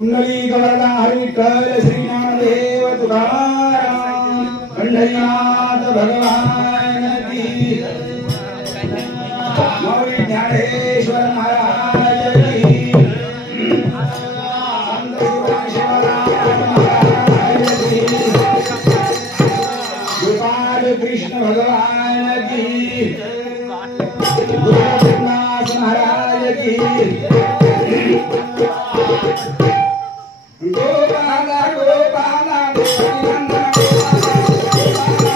कुंडली गवरला हरी विठ्ठल श्री ज्ञानदेव तुकाराम पंढरीनाथ भगवान की मौली ज्ञानेश्वर महाराज की संत शिवानंद महाराज की गोपाल कृष्ण भगवान की गुरु रघुनाथ महाराज की गोपाला गोपाला गोविंदा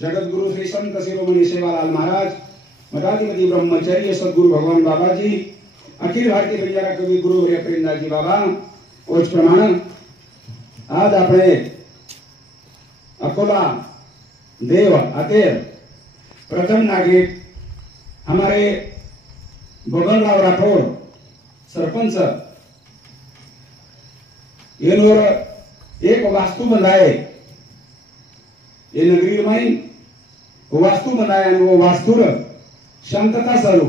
जगतगुरु श्री संत शिरोमणि सेवालाल महाराज मठाधिपति ब्रह्मचर्य सद्गुरु भगवान बाबा जी अखिल भारतीय बंजारा कवि गुरु प्रेमदास बाबा उस प्रमाण आज अपने अकोला देव अतेर प्रथम नागरिक हमारे बबनराव राठौर सरपंच येनोर एक वास्तु बंधाए ये नगरी में वास्तु बनाया वो वास्तु शांतता सारू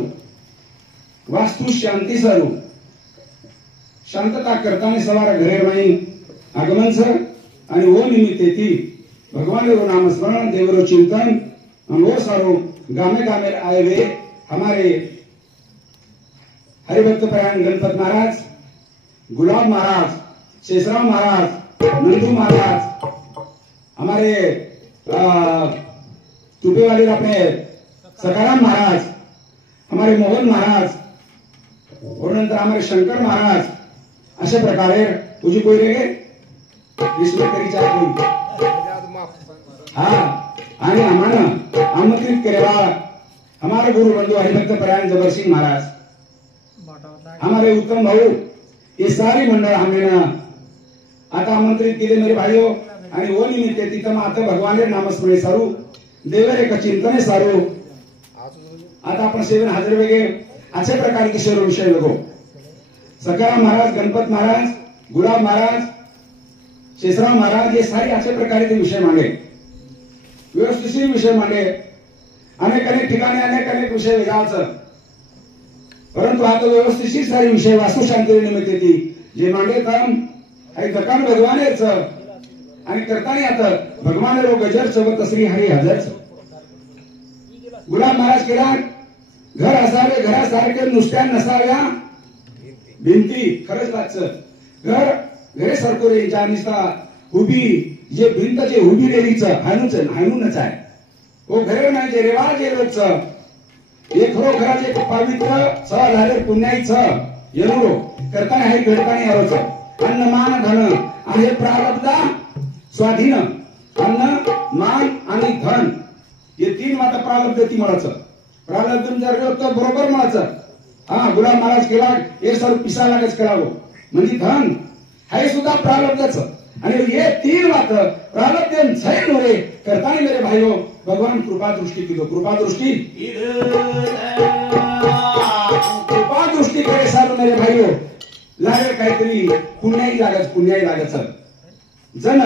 वास्तु शांति सारू शांतता करता ने सवार घरे में आगमन सर आणि वो निमित्ते थी भगवान रो नाम स्मरण देवरो चिंतन और वो सारो गामे गामे आए हुए हमारे हरिभक्त परायण गणपत महाराज गुलाब महाराज शेषराव महाराज नंदू महाराज हमारे तुपेवाली अपने सकाराम महाराज हमारे मोहन महाराज और नंतर हमारे शंकर महाराज अशा प्रकारे तुझी कोई रे विश्व करीचा कोई हाँ आणि आम्हाला आमंत्रित करेवा हमारे गुरु बंधु हरिभक्त परायण जबर सिंह महाराज हमारे उत्तम भाऊ ये सारी मंडळ हमने आता आमंत्रित केले मेरे भाइयों आणि वो निमित्ते तिथं मात्र भगवान नामस्मरण सारू देवर एक चिंतन सारू आता आपण सेवन हजर वेगे अशा प्रकार के शेर विषय लगो सकाराम महाराज गणपत महाराज गुलाब महाराज शेषराव महाराज ये सारे अशा प्रकारे ते विषय मांडे व्यवस्थित विषय मांडे अनेक अनेक ठिकाणी अनेक अनेक विषय वेगळाच परंतु आता व्यवस्थित सारे विषय वास्तुशांती निमित्त ती जे मांडे तम आई दकान भगवानेच आणि करताना आता भगवान रो गजर सोबत श्री हरी हजर गुलाब महाराज केला घर असावे घरासारखे नुसत्या नसाव्या भिंती खरंच वाच घर घरे सारखो रे जानिस्ता उभी जे भिंत जे उभी रेलीच हाणूनच आहे ओ घर नाही जे रेवाज येलोच एक खरो घराचे पवित्र सवा झाले पुण्याईच येलो करताना हे घडताना आरोच अन्न मान धन आहे प्रारब्ध स्वाधीन अन्न मान आणि धन हे तीन माता प्रारब्ध ती म्हणायचं प्रारब्ध जर तर बरोबर म्हणायचं हा गुलाब महाराज केला हे सर्व पिसा लागच करावं म्हणजे धन हे सुद्धा प्रारब्धच आणि हे तीन मात प्रारब्ध सैन होरे करताना मेरे भाइयों भगवान कृपा दृष्टी की दो कृपा दृष्टी करे सारू मेरे भाइयों लागे काहीतरी पुण्याही लागत जन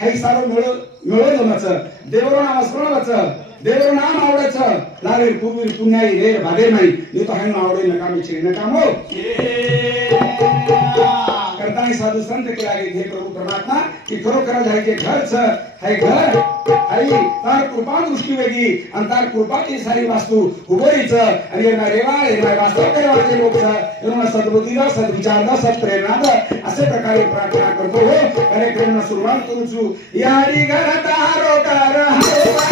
हाई सारो मिळो जमाचं देवरो नाम स्मरणाचं देवरो नाम आवडायचं लागे पूर्वी पुण्याई रे भादे नाही मी तो हाय आवडे नकामी चिरी नकामो करताना साधू संत के लागे हे प्रभु परमात्मा की खरोखर आहे जे घरच हाय घर हाई तार कृपा दृष्टी वेगळी आणि तार कृपाची सारी वास्तू उभरीच आणि येणार रेवा येणार वास्तव करवाचे लोक येणार सद्बुद्धीला सद्विचारला सत्प्रेरणा असे प्रकारे प्रार्थना करतो हो कार्यक्रमाला सुरुवात करूचू याडी घरात हारो कर हारो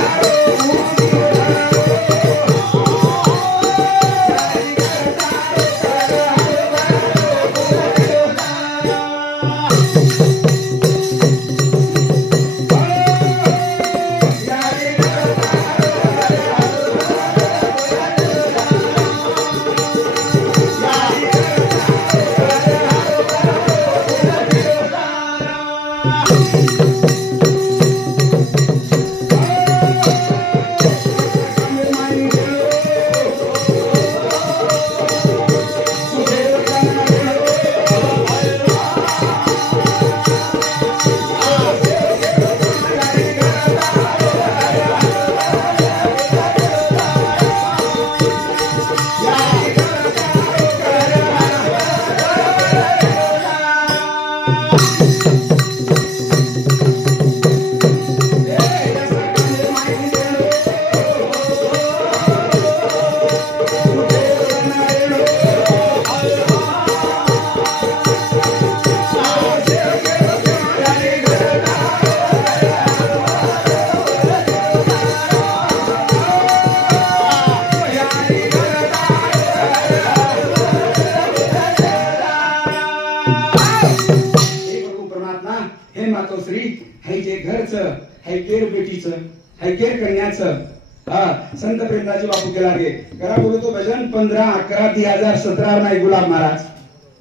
संत प्रेमदाजी बापू के लागे करा बोलो तो भजन 15-11-2017 में गुलाब महाराज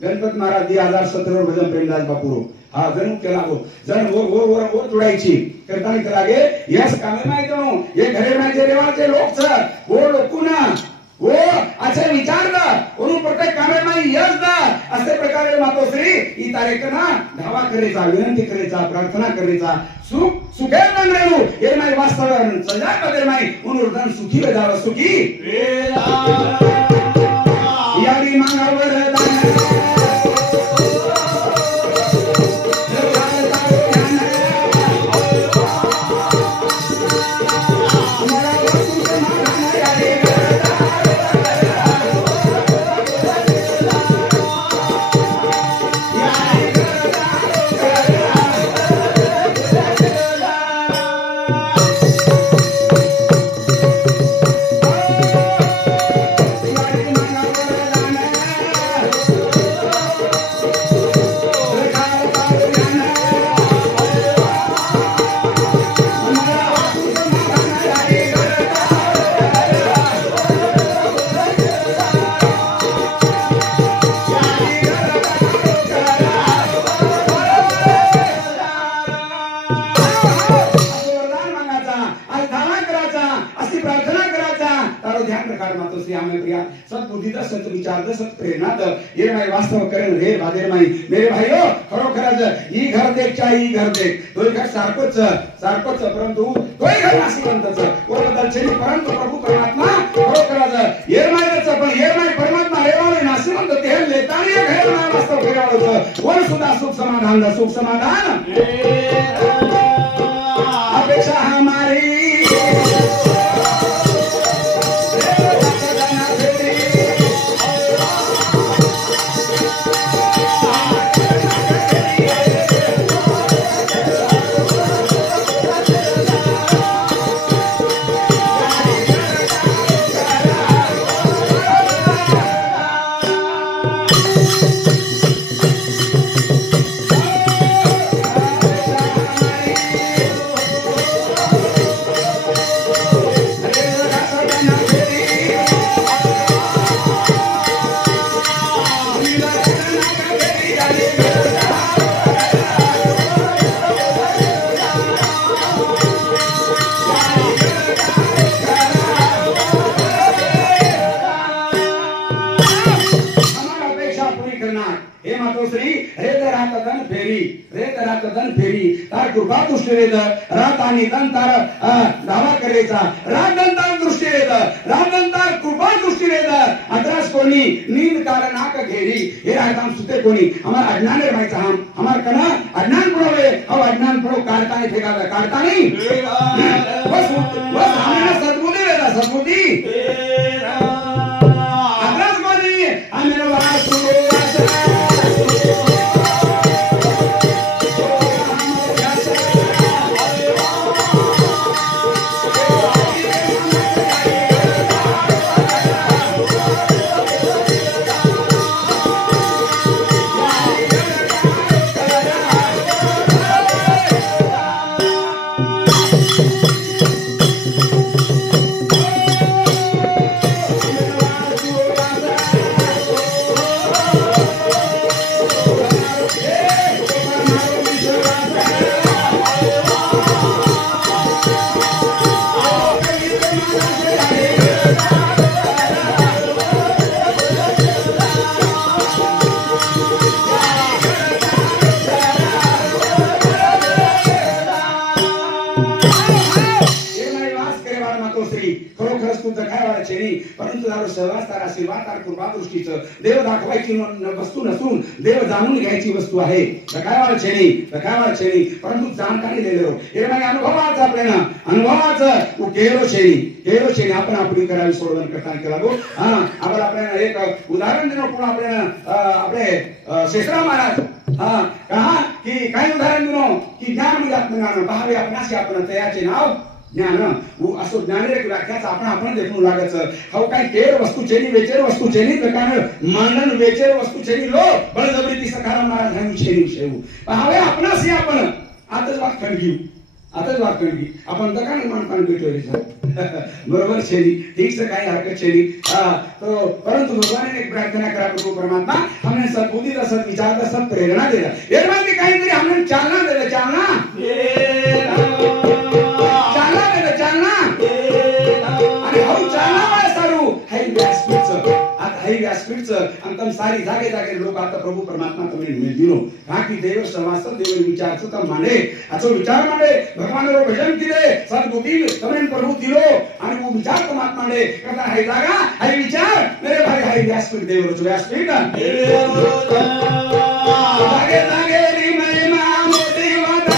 गणपत महाराज 2017 भजन प्रेमदास बापू हा जणू केला हो जण वो जोडायची करताना के लागे यस कामे माहिती नो ये घरे माहिती रेवाचे लोक छ वो लोकुना वो अच्छा विचारलं ओनु प्रत्येक कामे माही यस दा असे प्रकारे मातोश्री ई तारेकना धावा करेचा विनंती करेचा प्रार्थना करेचा सुखे न रेणू ये माई वास्तव सजा बदल माई उनुर्धन सुखी बजाव सुखी याडी मांगावर मेरे भाइयों खरोखरच ही घर देख दोन घर सारखंच परंतु तोही घर नाशिवंतच वरबद्दल छेनी परंतु प्रभू परमात्मा खरोखरच येरमायच पण येरमाय परमात्मा रेवाळे नाशिवंत ते लेतानी घर ना वास्तव करावचं वर सुद्धा सुख समाधान अपेक्षा हमारी फेरी कृपा दृष्टीरेद रात आणि दंतार धावा करेचा रात दंतार दृष्टीरेद रात दंतार कृपा दृष्टीरेद अद्रास कोणी नींद काल नाक घेरी हे राहताम सुते कोणी हमार अज्ञान राहायचा हम हमार कना अज्ञान पडवे अब अज्ञान पडो काढता नाही फेका काढता नाही बस बस हमें सद्बुद्धी देता सद्बुद्धी अद्रास कोणी हमें वासु परंतु दारू सहवास तार आशीर्वाद तार कृपा दृष्टीचं देव दाखवायची वस्तू नसून देव जाणून घ्यायची वस्तू आहे काय वाळ छेनी परंतु जाणकारी दिलेलो हे म्हणजे अनुभवाचं अनुभवाचं केलो शेणी आपण आपली करावी सोडवण करताना केला गो आपण आपल्याला एक उदाहरण देणं पुन्हा आपल्याला आपले शेषराव महाराज कहा की काय उदाहरण देणं की ज्ञान म्हणजे आत्मज्ञान पहावे आपणाशी आपण तयाचे नाव ज्ञान असो ज्ञानेर व्याख्याचा आपण देखून लागायचं हो काय केर वस्तू चेनी वेचेर वस्तू चेनी प्रकार मांडन वेचेर वस्तू चेनी लो बळजबरी सखाराम महाराज हमी चेनी शेवू पहावे आपणाशी आपण आताच वाट खणगी आपण तर काय मानपान भेटलो बरोबर शेली ठीक से काही हरकत शेली तो परंतु भगवान ने एक प्रार्थना करा प्रभु परमात्मा हमने सद्बुद्धि का सद्विचार का सब प्रेरणा दिला एरमान की काहीतरी हमने चालना दिला चालना आणि हो चालना सारू हाय व्यासपीठचं अंतम सारी जागे जागे लोक आता प्रभू परमात्मा तुम्ही दिलो बाकी देव सर्वास्त्र देव विचार सुद्धा मांडे असो विचार मांडे भगवान भजन केले सद्बुद्धी तुम्ही प्रभू दिलो आणि वो विचार परमात्मा मांडे करता हाय जागा हाय विचार मेरे भाई हाय व्यासपीठ देव व्यासपीठ जागे जागे री महिमा मोठी वादा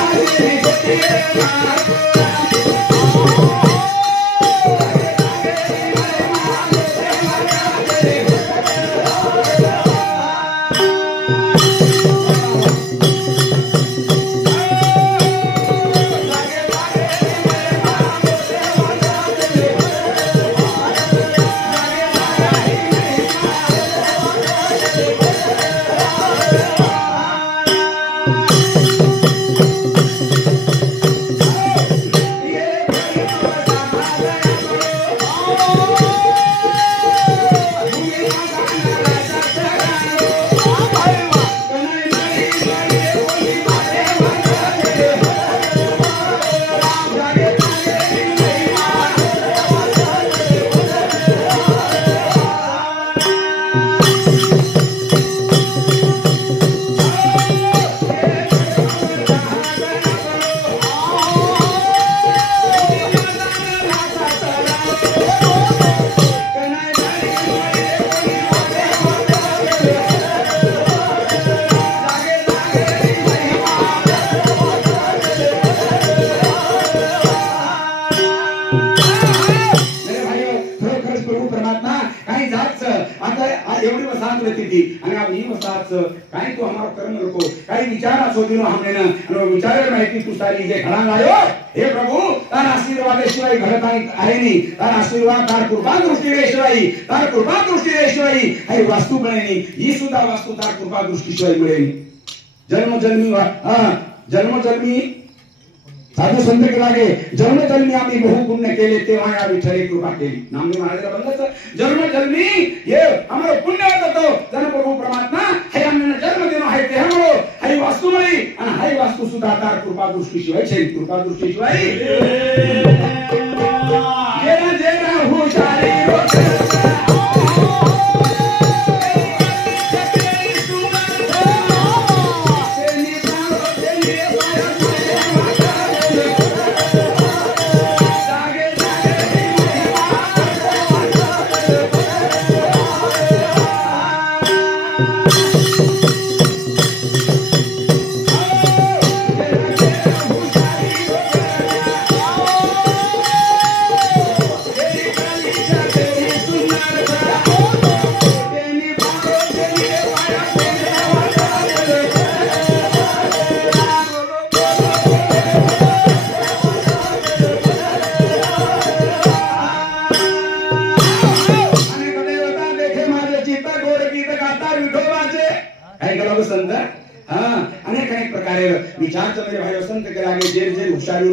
काही तो हमारा कर्म रखो काही विचार सोदिनो हमने न विचार माहिती तू सारी जे घडा लायो हे प्रभु तार आशीर्वाद शिवाय घडत आहे नाही तार आशीर्वाद तार कृपा दृष्टी शिवाय हे वास्तू बनेनी ही सुद्धा वास्तू तार कृपा दृष्टी शिवाय मिळेल जन्मजन्मी साधू संत के लागे जन्मजन्मी आम्ही बहु पुण्य केले तेव्हा या विठ्ठले कृपा केली नामदेव महाराजांना बंदच जन्मजन्मी हे आम्हाला पुण्य होतो जन प्रभू परमात्मा हे आम्हाला जन्म देणं आहे ते हमरो हाई वास्तू मळी आणि हाई वास्तू सुद्धा तार कृपा दृष्टी शिवाय छे कृपा दृष्टी शिवाय जेना जेना हुशारी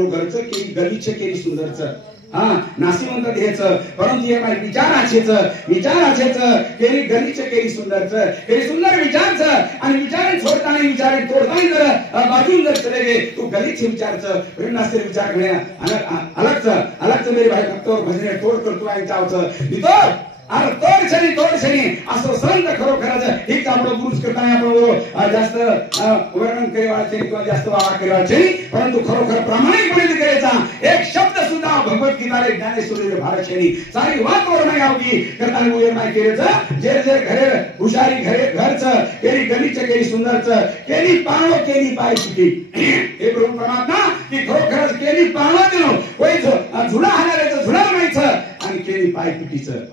घरचं केली गलीचं केली सुंदरचं हा नासी म्हणतात हेच परंतु हे माझे विचाराचेच केली गलीचं केली सुंदरचं केली सुंदर विचारचं आणि विचार सोडताना विचार तोडताना जर बाजून जर चले गे तू गलीचे विचारचं प्रेमनास्ते विचार करणे अलगच मेरे भाई भक्तोर भजने तोड करतो आहे चावचं नितो अरे तोड छणी असं संत खरोखरच हेच आपलं गुरुच करताना आपण जास्त वर्णन करेवाचे किंवा जास्त वावा करेवाचे परंतु खरोखर प्रामाणिकपणे करायचा एक शब्द सुद्धा भगवद्गीताले ज्ञानेश्वरी भारत छणी सारी वात वर नाही आवगी करताना उयर नाही केलेचं जे घरे हुशारी घरचं केली गलीचं केली सुंदरचं केली पाळो केली पाय चुकी हे प्रभू परमात्मा की खरोखरच केली पाळो दिलो कोई झुला हाणाऱ्याचं झुला म्हणायचं आणि केली पाय पिटीचं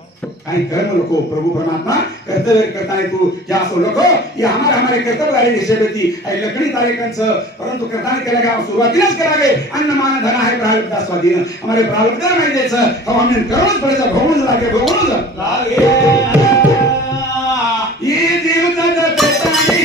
काही कर्म लोको प्रभु परमात्मा कर्तव्य करता है तू क्या सो लोको ये हमारे कर्तव्य वाले निषेधती है लकड़ी तारेकंच परंतु करता केलेगा सुरुवातीलाच करावे अन्न मान धन आहे प्रारब्ध स्वाधीन हमारे प्रारब्ध नाही द्यायचं हमने कर्मच पडायचं भोगून लागे ये जीवचा जगतानी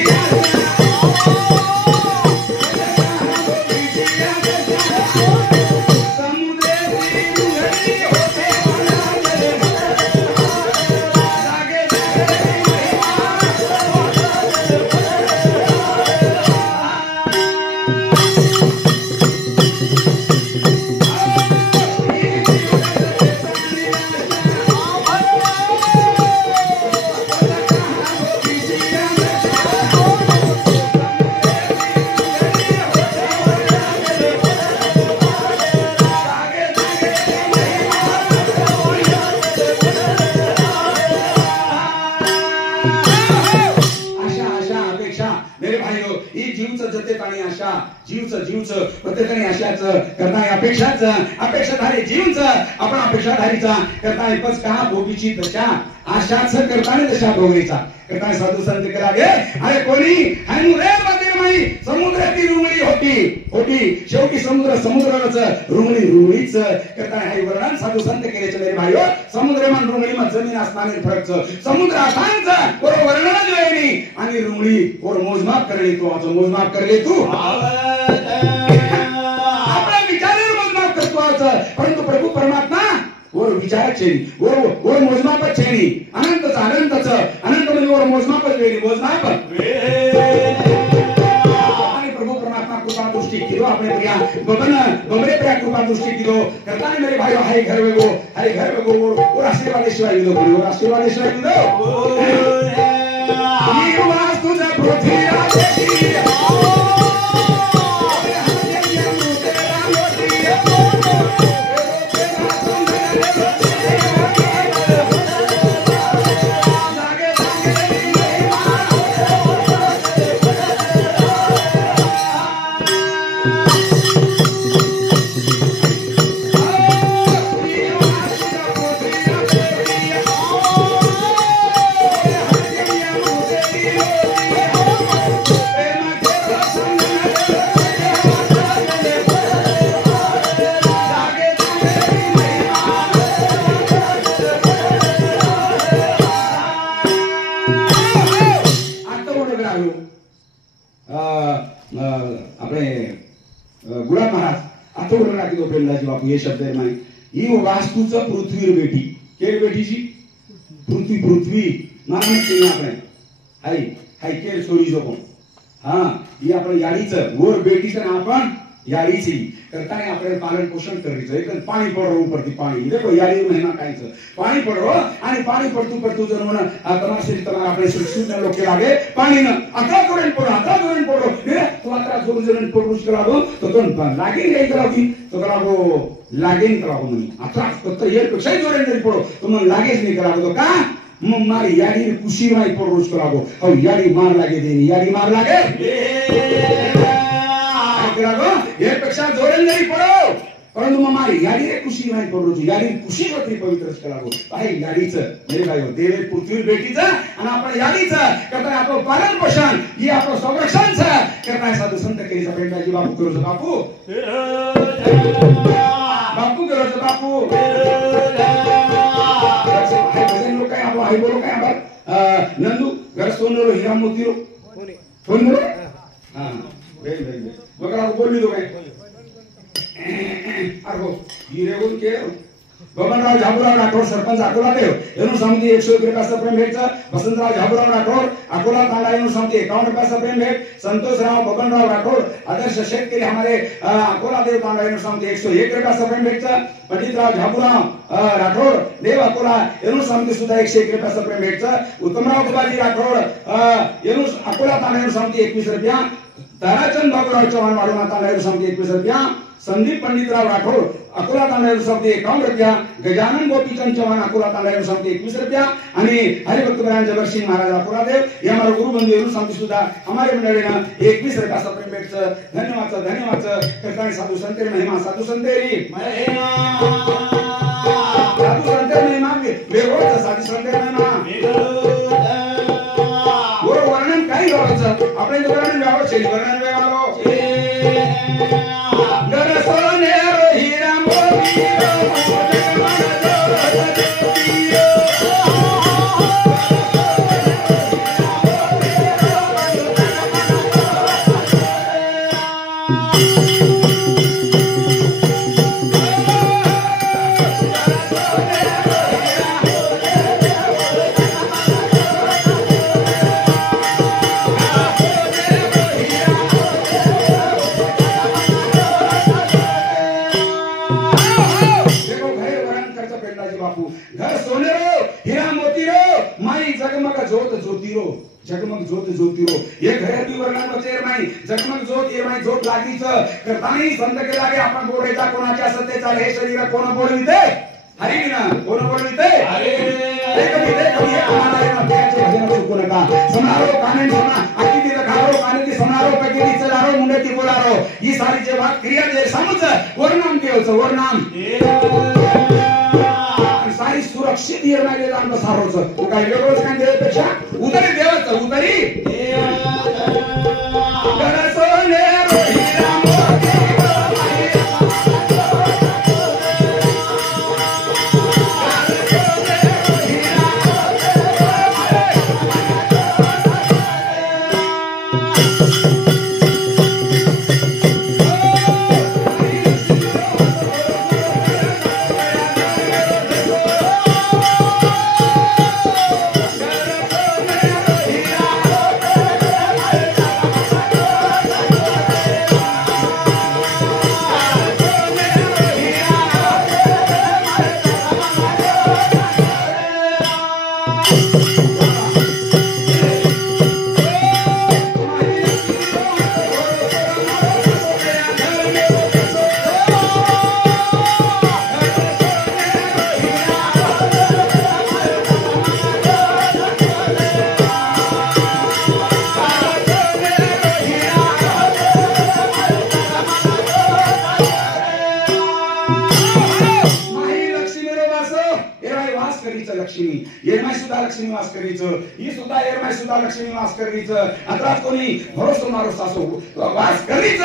जीवचं प्रत्येकाने आशाच करताय अपेक्षाधारी जीवच आपण अपेक्षाधारीचा करताय पच का भोगीची दशा आशाच करताय दशा भोगायचा करताय साधू संत करागे अरे कोणी हनु रे माई समुद्राची रुंगळी होती शेवटी समुद्राच रुंगळीच करताय हाय वर्णन साधू संत केलेचे मेरे भाईओ समुद्र मान रुंगळी मा जमीन आसमान फरकच समुद्र आसानच और वर्णन जोयनी आणि रुंगळी और मोजमाप करले तू आज मोजमाप करले तू आपला विचारावर मोजमाप करतो आज परंतु प्रभू परमात्मा और विचाराचे और मोजमापच छेनी अनंत म्हणजे और मोजमापच वेळी मोजमाप आणि प्रभू परमात्मा कृपा दृष्टी किलो आपले प्रिया बबरे प्रिया कृपा दृष्टी किलो करता मेरे भाई हाय घर में गो और आशीर्वाद शिवाय दो ये वास तुझा पृथ्वी गुलाब महाराज आठवडा राखी पेंडाची बापू हे शब्द आहे माहिती ही वास्तूचा पृथ्वीवर बेटी केर बेटीची पृथ्वी मानत केली आपण हाय केर सोडी जो हा ही आपण याडीचं वर बेटीचं आपण याडीची करताना आपल्याला पालन पोषण करायचं एक पाणी पडरो उपरती पाणी देखो याडी महिना कायचं पाणी पडरो आणि पाणी पडतू जर म्हणा तमाशे तुम्हाला आपले सुशून्य लोक लागे पाणी न आता जोरण पडरो हे तू आता जोरण पडरूच करावं तो लागेल काही करावी तो करावं लागेल करावं म्हणे आता फक्त एक पेक्षा जोरण जरी पडो तो मग लागेच नाही करावं तो का मग मारी याडी कुशी नाही पडरूच करावं हो याडी मार लागे देनी याडी मार लागे एक पेक्षा जोरण जरी पडो परंतु मग मारी याडी खुशी नाही पडलो याडी खुशी होती पवित्र करावं आहे याडीचं मेरे भाई देवे पृथ्वी बेटीचं आणि आपण याडीचं करताय आपलं पालन पोषण ही आपलं संरक्षणचं करताय साधू संत केलीचा पेंडाजी बापू करूचं बापू करूचं बापू भजन लोक आहे आपण आई बोलो काय आपण नंदू घर सोनरो हिरा मोतीरो फोन बोलो हा वेल बघा बोलली तो काय अरे हिरेगुण के बबनराव झाबुराव राठोड सरपंच अकोला देव एनु समिती 101 रुपयाचा प्रेम भेट वसंतराव झाबुराव राठोड अकोला तांडा एनु समिती 51 रुपयाचा प्रेम भेट संतोषराव बबनराव राठोड आदर्श शेतकरी हमारे अकोला देव तांडा एनु समिती 101 रुपयाचा प्रेम भेट पंडितराव झाबुराव राठोड देव अकोला एनु समिती सुद्धा 101 रुपयाचा प्रेम भेट उत्तमराव गुबाजी राठोड एनु अकोला तांडा एनु समिती 21 रुपया ताराचंद बाबूराव चव्हाण वाडोना तांडा एनु समिती 21 रुपया संदीप पंडितराव राठोड अकोला तांडा एनु समिती 51 रुपया गजानन गोपीचंद चव्हाण अकोला तांडा एनु समिती 21 रुपया आणि हरिभक्त परायण जबरसिंह महाराज अकोला देव हे हमारे गुरु बंधु एनु समिती सुद्धा हमारे मंडळीनं 21 रुपयाचा प्रेम भेट धन्यवाद करताना साधू संतेरी महिमा साधू संतेरी महिमा वेगळं साधू संतेरी महिमा वर्णन काही करायचं आपल्या वर्णन व्यावं शैली वर्णन वेगालो जगमग ज्योत ज्योतिरो ये घरे भी वर्णन बचेर माई जगमग ज्योत ये माई ज्योत लागीच करतानी संत के लागे आपण बोलायचा कोणाच्या सत्तेचा हे शरीर कोण बोलविते हरी ना कोण बोलविते अरे कधी आम्हाला त्याचे भजन चुकू नका समारोह कानन सुना आकी ती खारो कानन ती समारोह पैकी चलारो मुंडे ती बोलारो ही सारी जे वाक क्रिया जे समज वर्णन केवचं वर्णन सारी सुरक्षित ये मागे जाण सारोच तू काय वेगळंच काय देण्यापेक्षा उतरी देवाचं उतरी अत्रात कोणी भरोसा मारोस असो वास करीच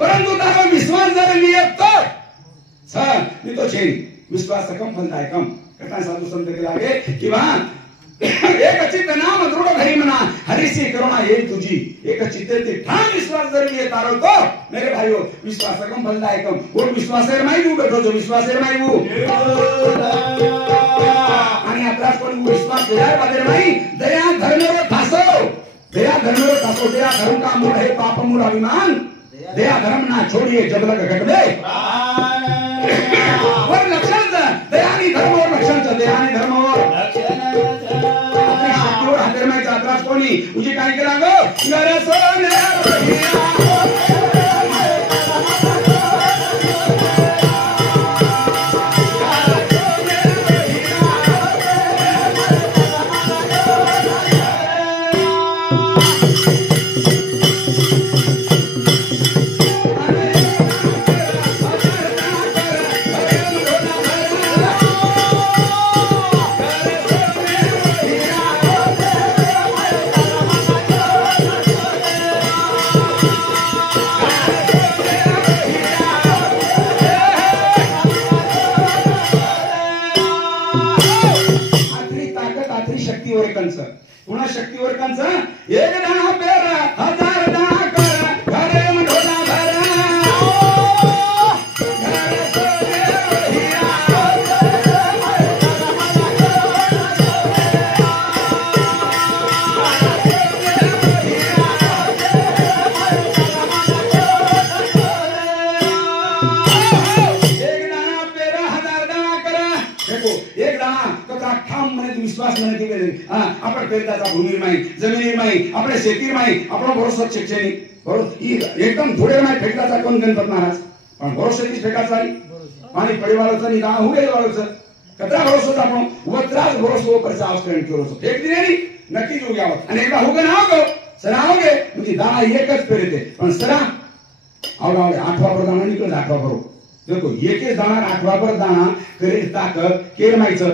परंतु त्याचा विश्वास जर नियत तर मी तो छे विश्वास कम फलदाय कम कथा साधू संत के लागे किंवा एक चित्त नाम दृढ धरी म्हणा हरीची करुणा येईल तुझी एक चित्त ते ठाम विश्वास जर नियत आरो तो मेरे भाइयों विश्वास कम फलदाय कम और विश्वास है माई बैठो जो विश्वास है माई आणि अत्रात कोणी विश्वास दिलाय बादर माई दया धर्म ठासो दया धर्म ठासो दया धर्म का मूल है पाप मूल अभिमान दया धर्म ना छोड़िए जब लग घट दे और लक्षण दयानी धर्म और लक्षण दयानी धर्म और अपनी शक्ति और हाथ में अत्रात कोणी उजी काय केला गो विश्वास म्हणते की आपण पेरदाचा भूमीर माई जमिनीर माई આપણે शेतीर माई આપણો ભરોસો છે કે નહીં બરોબર એકદમ થોડે માં ફેટલાचा कोण गणपत महाराज પણ ભરોસેથી ફેટાचा પાણી પડેવાળો છે ની રાહ ઉડેવાળો છે કતરા ભરોસો આપણો વત્રાજ ભરોસો પર સાવ સ્ટેન્ડ કર્યો છે ફેક દી નહીં નક્કી જો ગયા અને એકવાર હું ગણ આવજો સરાઓગે મુજી દાણા એક જ પેરે તે પણ સરા આવડે આઠવા પર દાણા નીકળે આઠવા પર देखो एक दाना आठवा पर दाना करे ताकद केर मायचं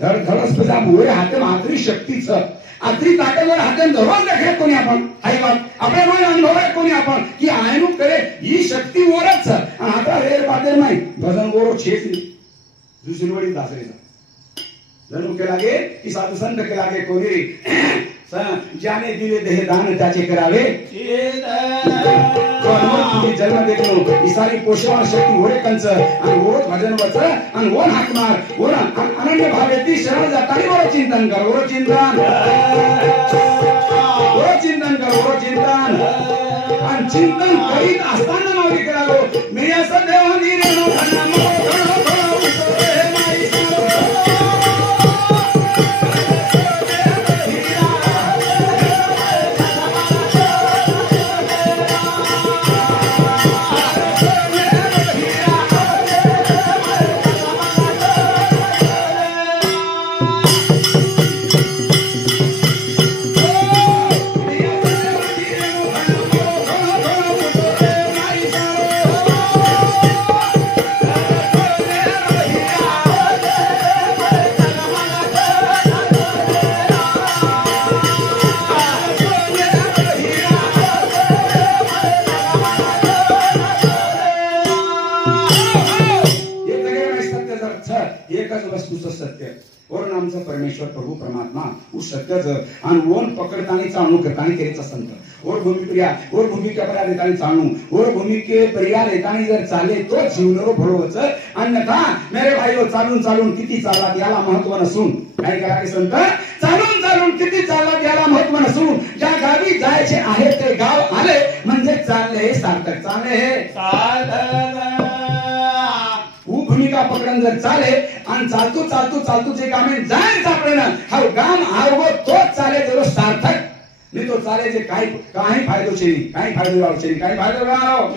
धड धडस पजा बोरे हाते मात्री शक्तीच आत्री ताकदवर हाते धरून दाखले कोणी आपण हायवा आपले रोज अनुभव आहे कोणी आपण की आयनु करे ही शक्ती वरच आणि आता रेर बादर नाही भजन गोरो छेच दुसरी वडी दासरेचा जणू के लागे की साधू संत के लागे कोणी ज्याने दिले देह दान त्याचे करावे जन्म देतो ही सारी पोषण शक्ती होरे कंच आणि रोज भजन वच आणि ओन हाकमार ओन अनन्य भावेती शरण जातानी ओरो चिंतन कर ओरो चिंतन आणि चिंतन करीत असताना माऊली करावो मी असं देवानी रेणू घना परमेश्वर प्रभु परमात्मा उस सत्यच आणि ओन पकडतानी चालू करतानी केरेचा संत और भूमि प्रिया और भूमि के पर्या देतानी चालू और भूमि के पर्या देतानी जर चाले तो जीवनरो भरोवच अन्यथा मेरे भाईओ चालून चालून किती चालला याला महत्व नसून काय करा की संत चालून चालून किती चालला याला महत्व नसून ज्या गावी जायचे आहे ते गाव आले म्हणजे चालले सार्थक चालले हे सार्थक भूमिका पकडून जर चाले आणि चालतो चालतो चालतो जे कामे जायच आपल्याला हा गाम आवगो तोच चाले जरो सार्थक नाही तो चाले जे काही फायदो छे काही फायदो राव छे काही फायदो राव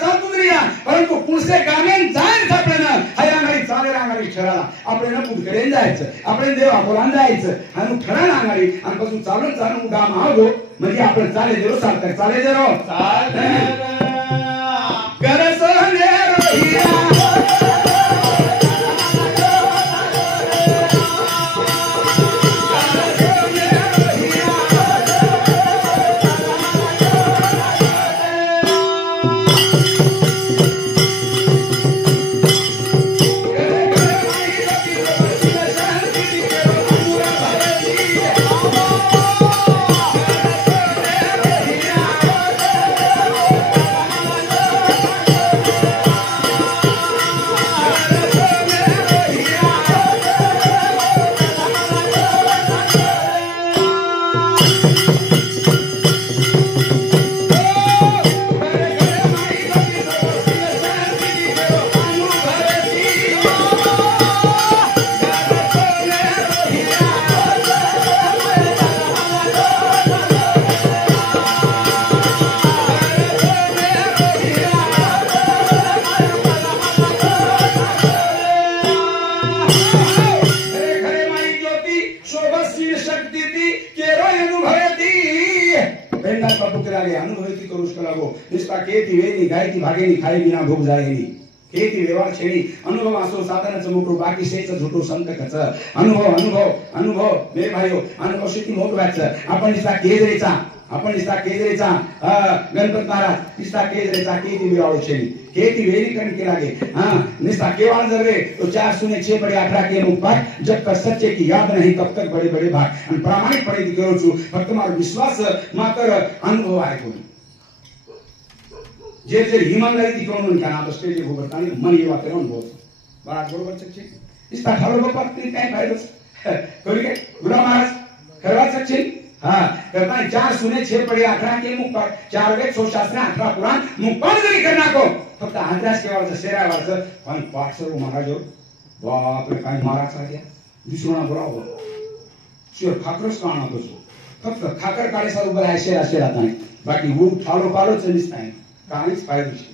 चालतो दरिया परंतु पुढचे कामे जायच आपल्याला हाया नाही चाले रांगारी ठराला आपल्याला पुढकडे जायचं आपल्याला देव अकोला जायचं आणि ठरा रांगारी आणि पासून चालून चालून गाम आवगो म्हणजे आपण चाले जरो सार्थक चाले जरो सार्थक भागेनी खाई बिना भूक जाएगी खेती व्यवहार छेड़ी अनुभव आसो साधनच मोठो बाकी शेच झुटो संतकच अनुभव मेरे भाइयो अनुभव शेती मोठवाच आपण इस्ता केजरेचा गणपत महाराज इस्ता केजरेचा खेती व्यवहार छेड़ी खेती वेरी कण के लागे निस्ता केवाल जरे तो 4 सुने 6 बड़े 18 के ऊपर जब तक सच्चे की याद नहीं तब तक बड़े बड़े भाग आणि प्रामाणिकपणे करू छु फक्त मारो विश्वास मात्र अनुभव आहे कोणी जे ईमानदारी दिखवून का ना स्टेज को बतानी मन ये बात करून बोल बात बरोबर छे इस ठालो बात काय फायदा कोणी काय गुरु महाराज करवा सकते हाँ करता है 4 सुने 6 पढ़े 18 के मुख पर 4 वेद 100 शास्त्र 18 पुराण मुख पर जरी करना को फक्त आद्रास केवाचं शेरावाचं पण पाठ सर्व महाराज बाप रे काय महाराज आहे दुसरा बरोबर शिर खाकरच काढणार तो फक्त खाकर काढे सार उभं आहे शेरात नाही बाकी वो ठालो पालो चलीच नाही काहीच फायदेशीर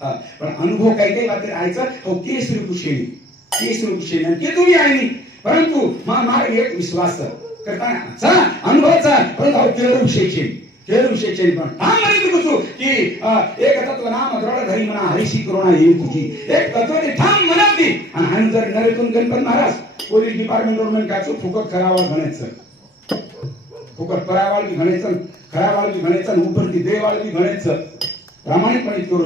हा पण अनुभव काही बाकी राहायचं हो केस रुपशेनी के तुम्ही आहे परंतु मार एक विश्वास करता अनुभवचा परंतु केरू विषयी पण ठाम म्हणतो की एक तत्व नाम द्रढ धरी म्हणा हरिशी करुणा येईल तुझी एक तत्वाने ठाम म्हणाली आणि आणि जर नरेतून गणपत महाराज पोलीस डिपार्टमेंट वरून काय फुकट करावा गणायचं फुकट परावाळ बी गणायचं खरावाळ बी गणायचं उपरती देवाळ बी गणायचं प्रामाणिकपणे करू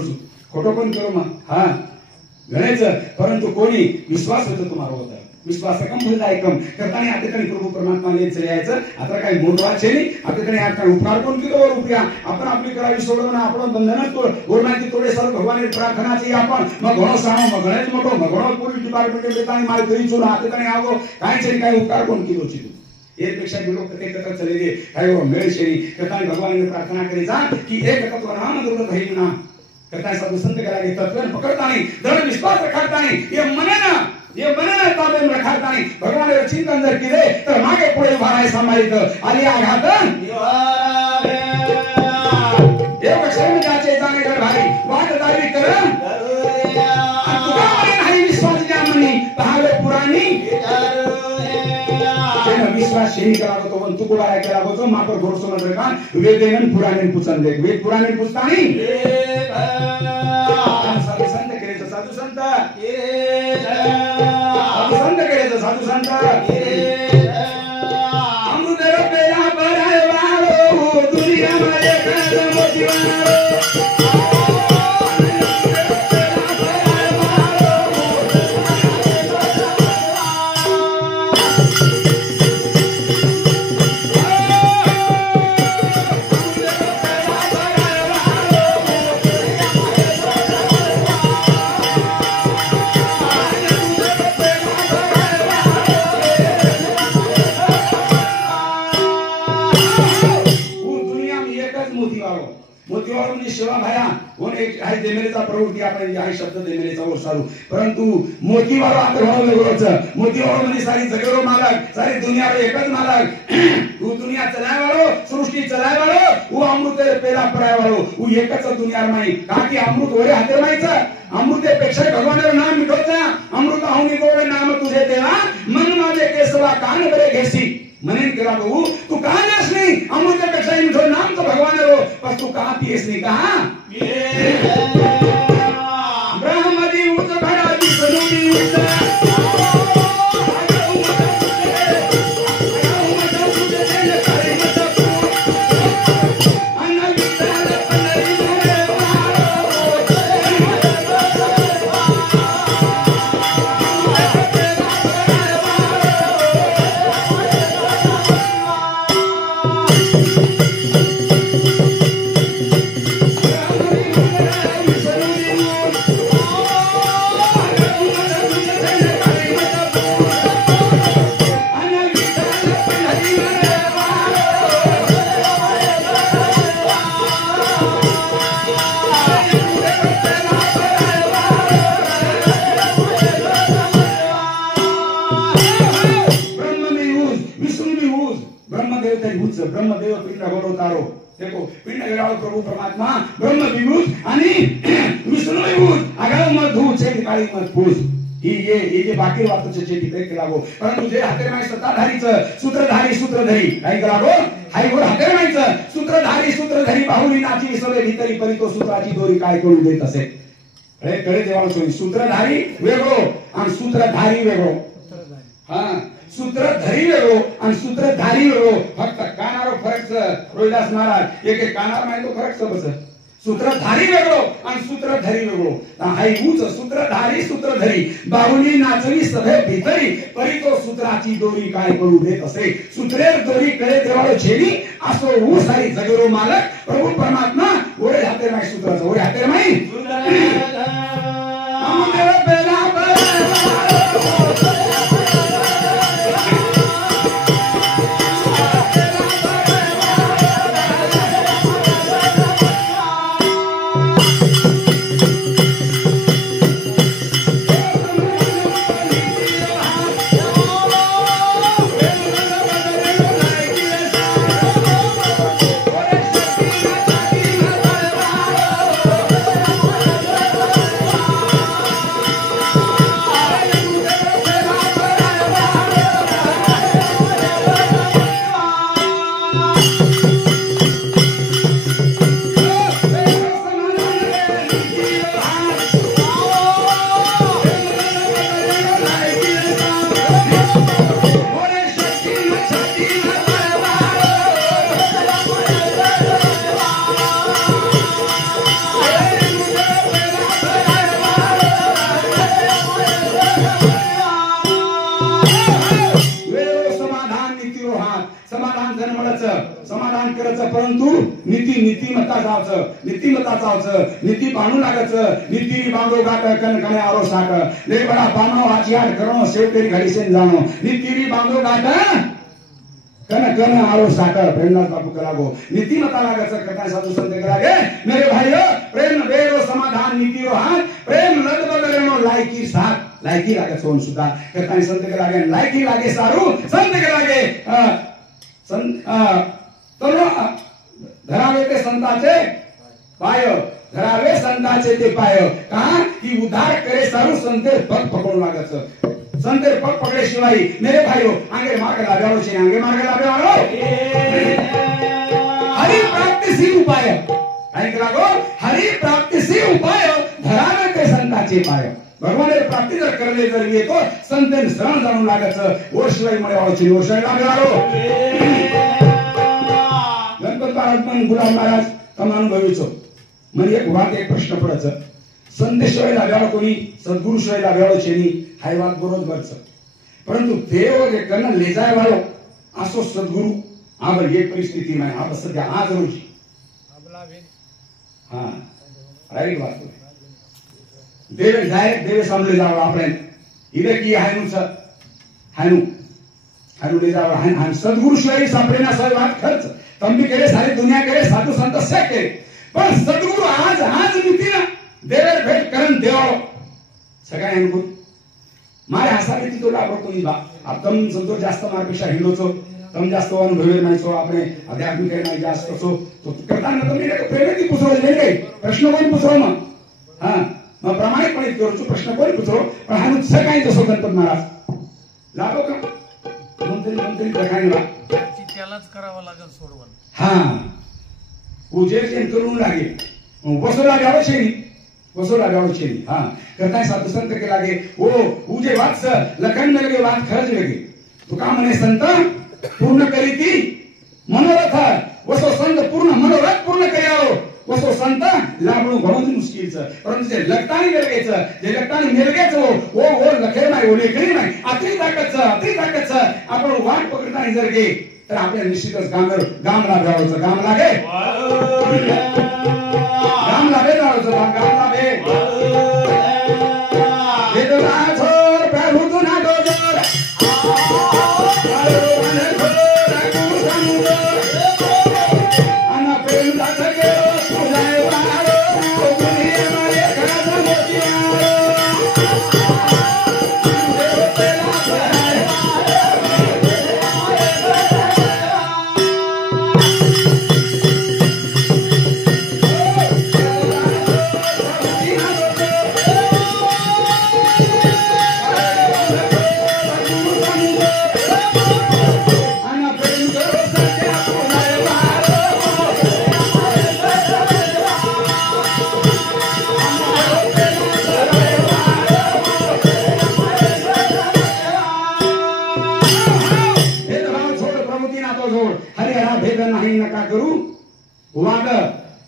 खोटं पण करू मग हा गणायचं परंतु कोणी विश्वास होतो तुम्हाला होता विश्वासकम फलदायकम करताना आता काही प्रभू परमात्मा ने यायचं आता काही मोठवाचे नाही आता काही आता उपकार कोण केलो वर उपया आपण आपली करावी सोडून आपण बंधन गोरमाची तोडे सर्व भगवान प्रार्थनाची आपण मग घणो साणो मग गणेश मोठो मग घणो पोलीस डिपार्टमेंट देताना माल करी चोर आता काही आવો काय काही उपकार कोण केलो छी एक पेक्षा लोक ते कथा चले गे काय मेळ शेरी करताना भगवान प्रार्थना करी जा की एक तत्व नाम दुर्ग धरी ना करताना साधु संत करागे तत्व पकडता नाही दृढ विश्वास रखता नाही ये मने ना ताबे में रखता नहीं भगवान ने चिंतन जर किए तो मागे पुढे भाराय संभाळित आली आघात देव शरण जाचे जाणे घर भाई वाट दारी कर तुका मने नाही विश्वास जामनी पहावे पुराणी जेन विश्वास शेनी करावो तो पण तुको बाय करावो तो मापर भरोसा न रखा वेदेन पुराणे पुछन देख वेद पुराणे पुछतानी साधु संत केले साधु संत साधु संत अमृत पेला परवारो दुनिया में एक मोतीवारो सेवा भाया कोण एक आहे देमेलेचा प्रवृत्ती आपण आहे शब्द देमेलेचा ओसारू परंतु मोतीवारो आता होऊ वेगळंच मोतीवारो म्हणजे सारी जगेरो मालक सारी दुनियावर एकच मालक तू दुनिया चलायवाळो सृष्टी चलायवाळो वो अमृत पेला परायवाळो वो एकच दुनियार नाही काकी अमृत ओरे हाते मायचं अमृतेपेक्षा भगवानाचं नाम मिठवचा अमृत होऊनी गोवे नाम तुझे देवा मन माझे केसवा कान बरे घेसी मनेन केला भाऊ तू कहा नास नहीं अमृतेपेक्षा मिठो नाम तो भगवान रो पर तू कहा पियस नहीं कहा ब्रह्मजी उत भरा जी स्वरूपी ब्रह्मदेव पिंड घडवतारो देखो पिंड घडाव प्रभू परमात्मा ब्रह्म विभूत आणि विष्णू विभूत आगाव मधु छेद काळी मत फूस ही ये जे बाकी वातचे चेती ब्रेक लागो परंतु जे हाते माय सत्ताधारीचं सूत्रधारी काय करावो हाय वर हाते मायचं सूत्रधारी बाहुली नाची सवे भीतरी परितो सूत्राची दोरी काय करून देत असे कळे देवाला सोयी सूत्रधारी वेगळो आणि सूत्रधारी वेगळो हा सूत्रधारी वेगळो आणि सूत्रधारी वेगळो फक्त कानारो फरक रोहिदास महाराज एक कानार माहिती फरक सबस सूत्रधारी वेगळो आणि सूत्रधारी वेगळो हाय उच सूत्रधारी बाहुली नाचवी सभे भीतरी परी तो सूत्राची दोरी काय करू देत असे सूत्रेर दोरी कळे देवाळो छेडी असो ऊ सारी जगरो मालक प्रभू परमात्मा ओरे हाते माय सूत्राचा ओरे हाते माय अमृत पेला करावचं नीतिमताचावचं नीति बांधू लागायचं नीति बांधो गाठ कणकणे आरो साठ ले बडा बानो आचियाड करो शेवटेरी घडी सेन जानो नीति बांधो गाठ कण आरो साकर प्रेमनाथ बापू करागो नीतिमता लागायचं कथा साधू संत करागे मेरे भाइयों प्रेम वेरो समाधान नीति रो हात प्रेम लग बगरेनो लायकी साथ लायकी लागे सोन सुद्धा कथा संत करागे लायकी लागे सारू संत करागे तरो धरावे ते संताचे पाय धरावे संताचे ते पाय का की उद्धार करे सारू संते पग पकडू लागायचं संते पग पकडे शिवाय मेरे भाइयों आगे मार्ग लागावो छे आगे मार्ग लागावो हरि प्राप्ति सी उपाय काय लागो हरि प्राप्ति सी उपाय धरावे ते संताचे पाय भगवान प्राप्ति जर करले जर ये तो संतेन शरण जाणू लागायचं ओर शिवाय मळेवाळो छे ओर शिवाय लागावो गणपत महाराज गुलाम महाराज तम अनुभवी छो મને એક વાત એક પ્રશ્ન પડે છે સંદેશોય લાવ્યાળો કોની સદગુરુશોય લાવ્યાળો છે ની હાઈ વાત બરોબર છે પરંતુ દેવ જે કન લઈ જાય વાળો આસો સદગુરુ આ એ પરિસ્થિતિમાં આ સદ્યા આ જરૂર છે હા રાઈટ વાત દેવ ડાયરેક્ટ દેવ સામે જાવ આપણે ઈલે કી હાઈનું છે હાઈનું લઈ જાવ હાઈન સદગુરુશોય સાંભળીના સય વાત ખર્ચ તમે કરે સારી દુનિયા કરે સાધુ સંત સે કરે पण सद्गुरु आज नीतीनं देवर भेट करण देवाळो सगळ्या अनुभव मारे हसावे ती तो लागो कोणी बा आपण संतो जास्त मार्पेक्षा हिंदोचो तम जास्त अनुभवी माहितो आपण आध्यात्मिक नाही जास्त असो तो करताना तुम्ही प्रेमेती पुसरो नाही प्रश्न कोण पुसरो मग हा मग प्रामाणिकपणे करूचो प्रश्न कोण पुसरो पण हा नुसतं काय जसो गणपत महाराज लागो का मंत्री जगायला त्यालाच करावं लागेल सोडवण हा उजेर करून लागे वसोला गावो छेनी हां करताय साधु संत के लागे ओ उजे वाच लखन लगे वात खरज लगे तुका म्हणे संत पूर्ण करीती मनोरथ वसो संत पूर्ण मनोरथ पूर्ण कयाओ वसो संत लाभणू घणोच मुश्किल छ परंतु जे लखतानी मेलगेचं जे लखतानी मेलगेचं ओ लखेर नाही ओ लेखरी नाही अति ताकत छ आपण वाट पकडतानी जर गे तर आपल्या निश्चितच गाम लागावचं गाम लागे प्रभु तुना डोजर अन प्रेम दाखगे तुझाय वारो दुनिया मारे खरा मोतिया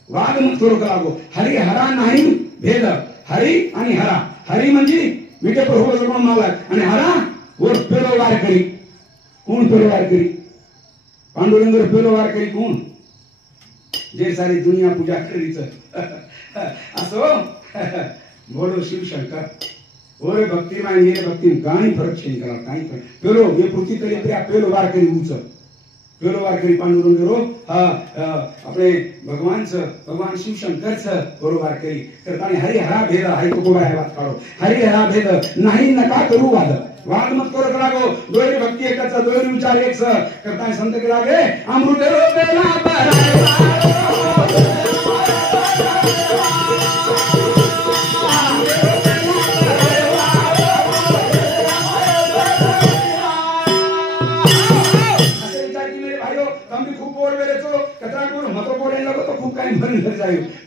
वाद मत करू लागो हरी हरा नाही भेद हरी आणि हरा हरी म्हणजे विटे प्रभू जगण मालक आणि हरा वर पेलो वार करी कोण पेलो वार करी पांडुरंगर पेलो वार करी कोण जे सारी दुनिया पूजा करीच असो बोलो शिव शंकर ओरे भक्ति में ये भक्ति काई फरक छे करा काई पेलो ये पृथ्वी तले पेलो वार करी ऊंच पेलो वार करी पांडुरंगरो अपने भगवान शिव शंकर छ पेलो वार करी करतानी हरि हरा भेद हाई तो कोबा बात काढो हरि हरा भेद नाही नका करू वाद मत करू लागो दोरी भक्ती एकच दोरी विचार एक करतानी संत के लागे अमृत रो बेला पराय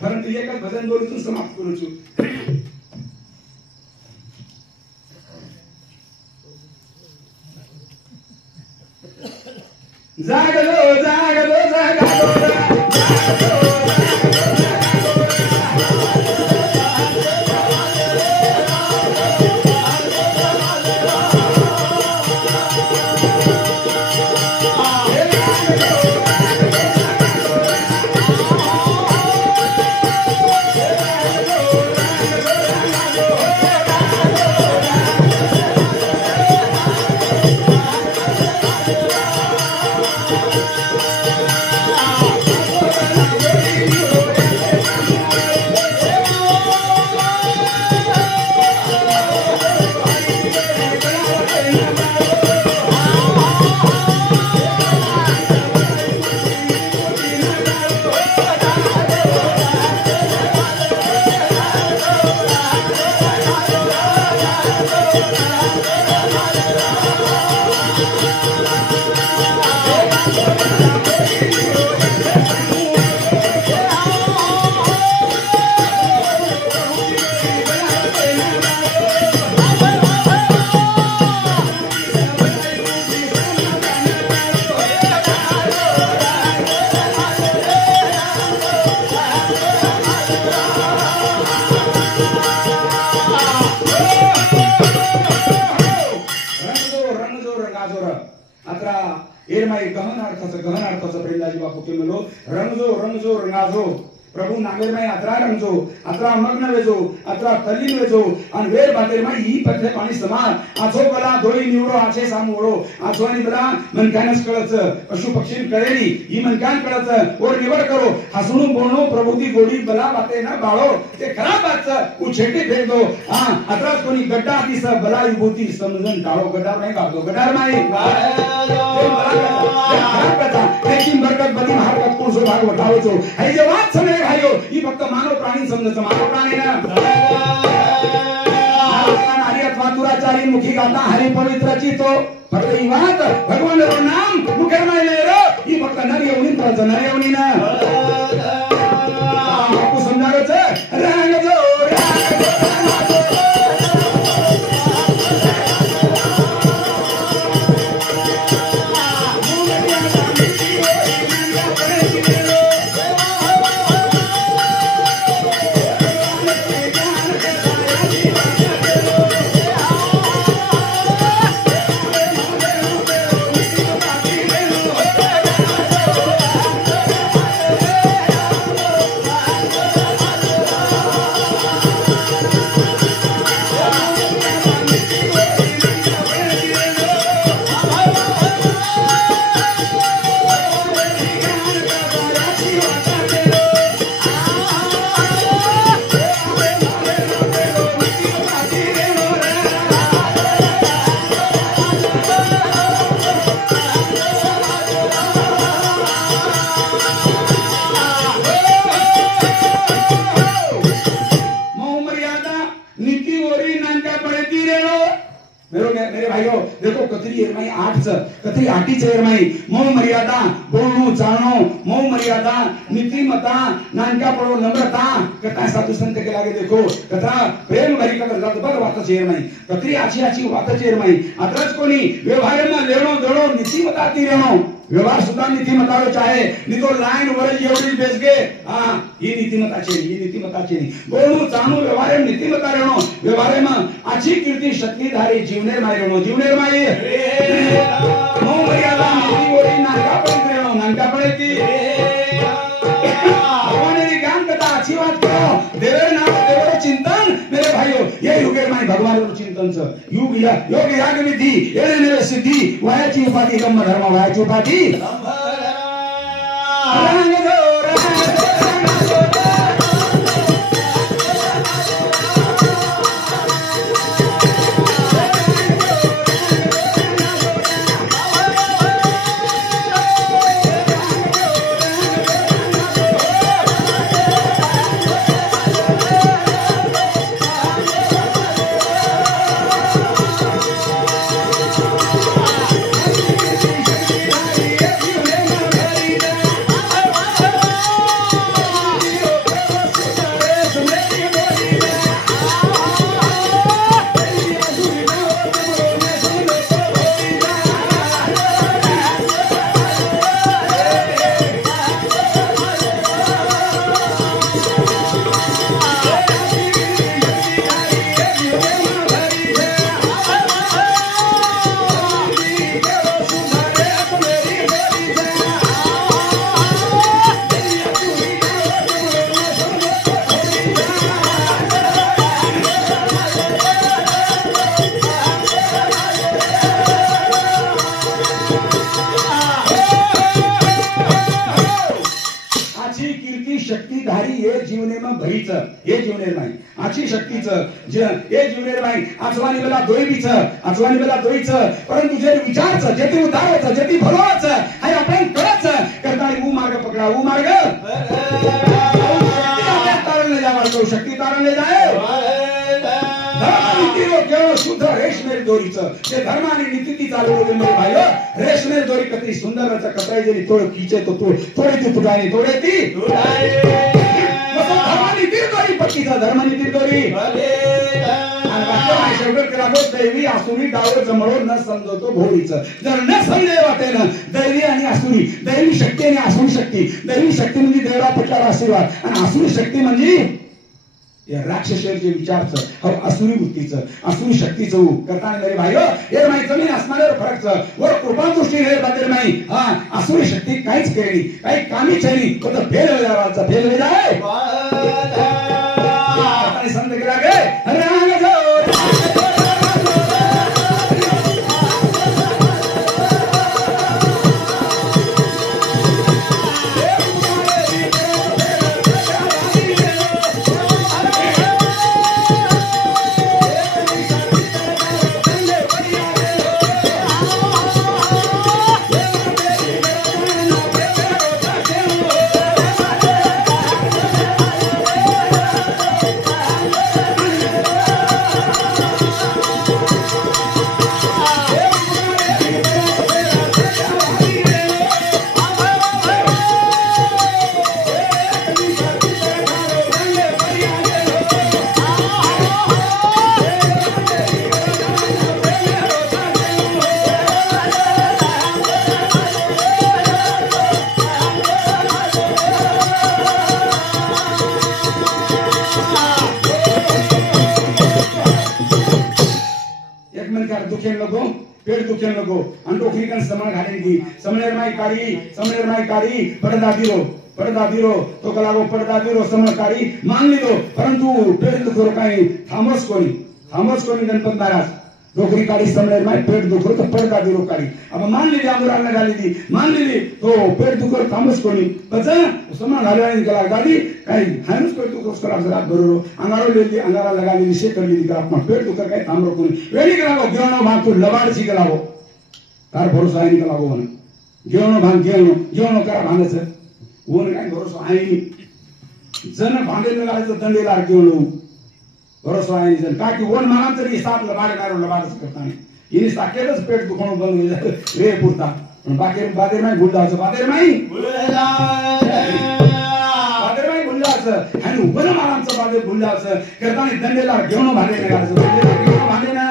परंतु एक भजन बोलून समाप्त करू छु जागलो जागलो जागलो आता एरमाई गहन अर्थाचं प्रेमदाजी बापू के म्हणलो रंगजो रंगाजो प्रभु नागेरमाई अत्रा रंगजो अत्रा मग्न वेजो अत्रा तल्लीन वेजो आणि वेर बातेरमाई ही पथे पाणी समान आजो बला दोई निवडो आचे सामोडो आजो आणि बला मनकानच कळच पशु पक्षी कळेली ही मनकान कळच और निवड करो हसणू बोलणो प्रभुती गोडी बला बाते ना बाळो ते खराब बातच उछेटे फेक दो हां अत्रा कोणी गड्डा दिस बला विभूती समजून टाळो गड्डार नाही गावतो गड्डार नाही लेकिन बरकत बदी महारकत कोण सो भाग वटावचो हे जे वात सगळे भाईयो ही फक्त मानव प्राणी समजतो मानव प्राणी ना नारी अथवा दुराचारी मुखी गाता हरि पवित्रची तो फक्त ही वात भगवान रो नाम मुखेर मायले रो ही फक्त नर येऊन प्रज नर येऊन ना बापू समजारोच रंग जो कतरी आटीच एरमाई मौ मर्यादा बोलणो चालणो मौ मर्यादा नीतिमता नानका पडो नम्रता कथा साधु संत के लागे देखो कथा प्रेम भरी का जात बघ वातच एरमाई कतरी आची वातच एरमाई आत्रच कोणी व्यवहारमा लेणो देणो नीतिमता ती रेणो व्यवहार सुद्धा नीतिमतारो चाहे नी तो लाइन वरज एवढी बेसगे हां ही नीतिमताची बोलणो चालणो व्यवहार नीतिमता रेणो व्यवहारमा आची कीर्ती शक्तीधारी जीवनेर माई रेणो जीवनेर माई मौ मर्यादा नीतिवरी नानका पडे रेणो नानका पडे ती भगवान ज्ञान कथा अच्छी बात करो देवर नाम देवर चिंतन मेरे भाइयों ये युगेर माई भगवान रो चिंतन च योग याग विधी एने मेरे सिद्धी वायाची उपाधी ब्रह्म धर्म वायाची उपाधी रंग जो ये जीवनेर माई आची शक्तीच ये जीवनेर माई आचवानी बेला दोईच परंतु जे विचारच जे ते उतारायचं जे ते भरवाच हाय आपण कळच करताना ऊ मार्ग पकडा ऊ मार्ग तारणले जावा तो शक्ती तारणले जाय धर्मनीतीरो केवळ शुद्ध रेशमेर दोरीचं ते धर्म आणि नीती चालवले मेरे भाइयो रेशमेर दोरी कतरी सुंदरच कतराई जरी तोड खीचे तो थोडी ती तुटाई तोडे ती धर्मनीती दोरी दैवी आसुरी डाव जमळो न समजतो भोरीचं जर न समजे वाटे ना दैवी आणि आसुरी दैवी शक्ती आणि आसुरी शक्ती दैवी शक्ती म्हणजे देवरा पटला आशीर्वाद आणि आसुरी शक्ती म्हणजे या राक्षसाचे विचारचं हो असुरी बुद्धीचं असुरी शक्तीचं करताना मेरे भाई हे माहिती जमीन आसमानावर फरकचं वर कृपा दृष्टी हे बदल नाही हा असुरी शक्ती काहीच केली काही कामीच नाही फक्त फेल वेळाचा फेल वेळ आहे आणि संत गेला गे राग जो पेट दुखे नको आणि टोकरी कन समण घालेन की समणेर माई कारी पडदा दिरो तो कलागो पडदा दिरो समण कारी मान लिदो परंतु पेट दुखरो काही थांबस कोणी गणपत महाराज टोकरी काढी समणेर माई पेट दुखरो तो पडदा दिरो काढी अब मान लिदी अंगुराला घाली तो पेट दुखरो थांबस कोणी बचा समण घालवानी कला गाडी काही हानुस करतो कोसकरा जरा बरोरो अंगारो लेली अंगारा लगाली से कर ली का अपना पेट दुखर काही थांबरो कोणी वेळी कलागो घेवणो भाग तो लबाड सी कलागो तार भरोसा आहे कलागो वन घेवणो करा भांगच वन काही भरोसा आहे जन भांडेल लगायचं दंडेला घेवणो भरोसा आहे जन का की वन माना तरी सात लबाडच करताना इनी साकेरच पेट दुखणो बंद रे पुरता बादेर माई भुलदाचं बादेर माई भुलदाचं आणि उभं मारांचं बादेर भुलदाचं करताना दंडेला घेवणो भांडे ना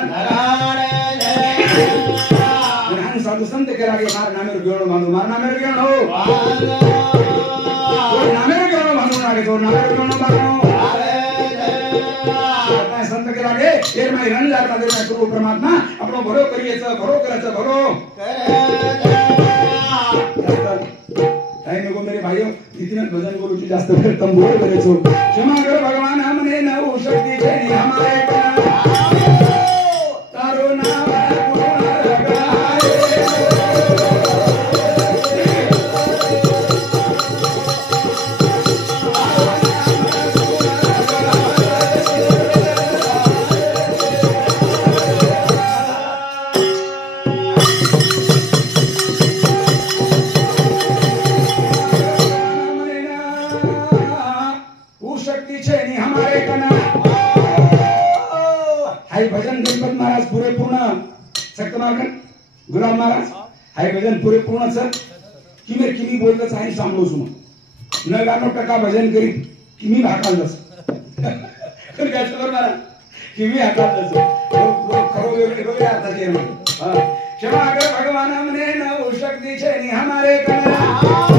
साधू संत केला की मार नामेर घेवणो संत केला गे एक माई रण लागला दे प्रभु परमात्मा आपणो भरो करायचं ताई नको मेरे भाइयों इतना भजन बोलू की जास्त वेळ तंबोर करायचो क्षमा कर भगवान हमने न हो शक्ति छे हमारे तारो नाम गुलाम महाराज हाय भजन पुरे पूर्ण सर किमी बोलतच आहे सांभळू सुन न गाणं टका भजन करी किमी हाकालच तर काय सर महाराज किमी हाकालच खरो वेगळे आता जे क्षमा कर भगवान हमने न शक्ति छे हमारे कना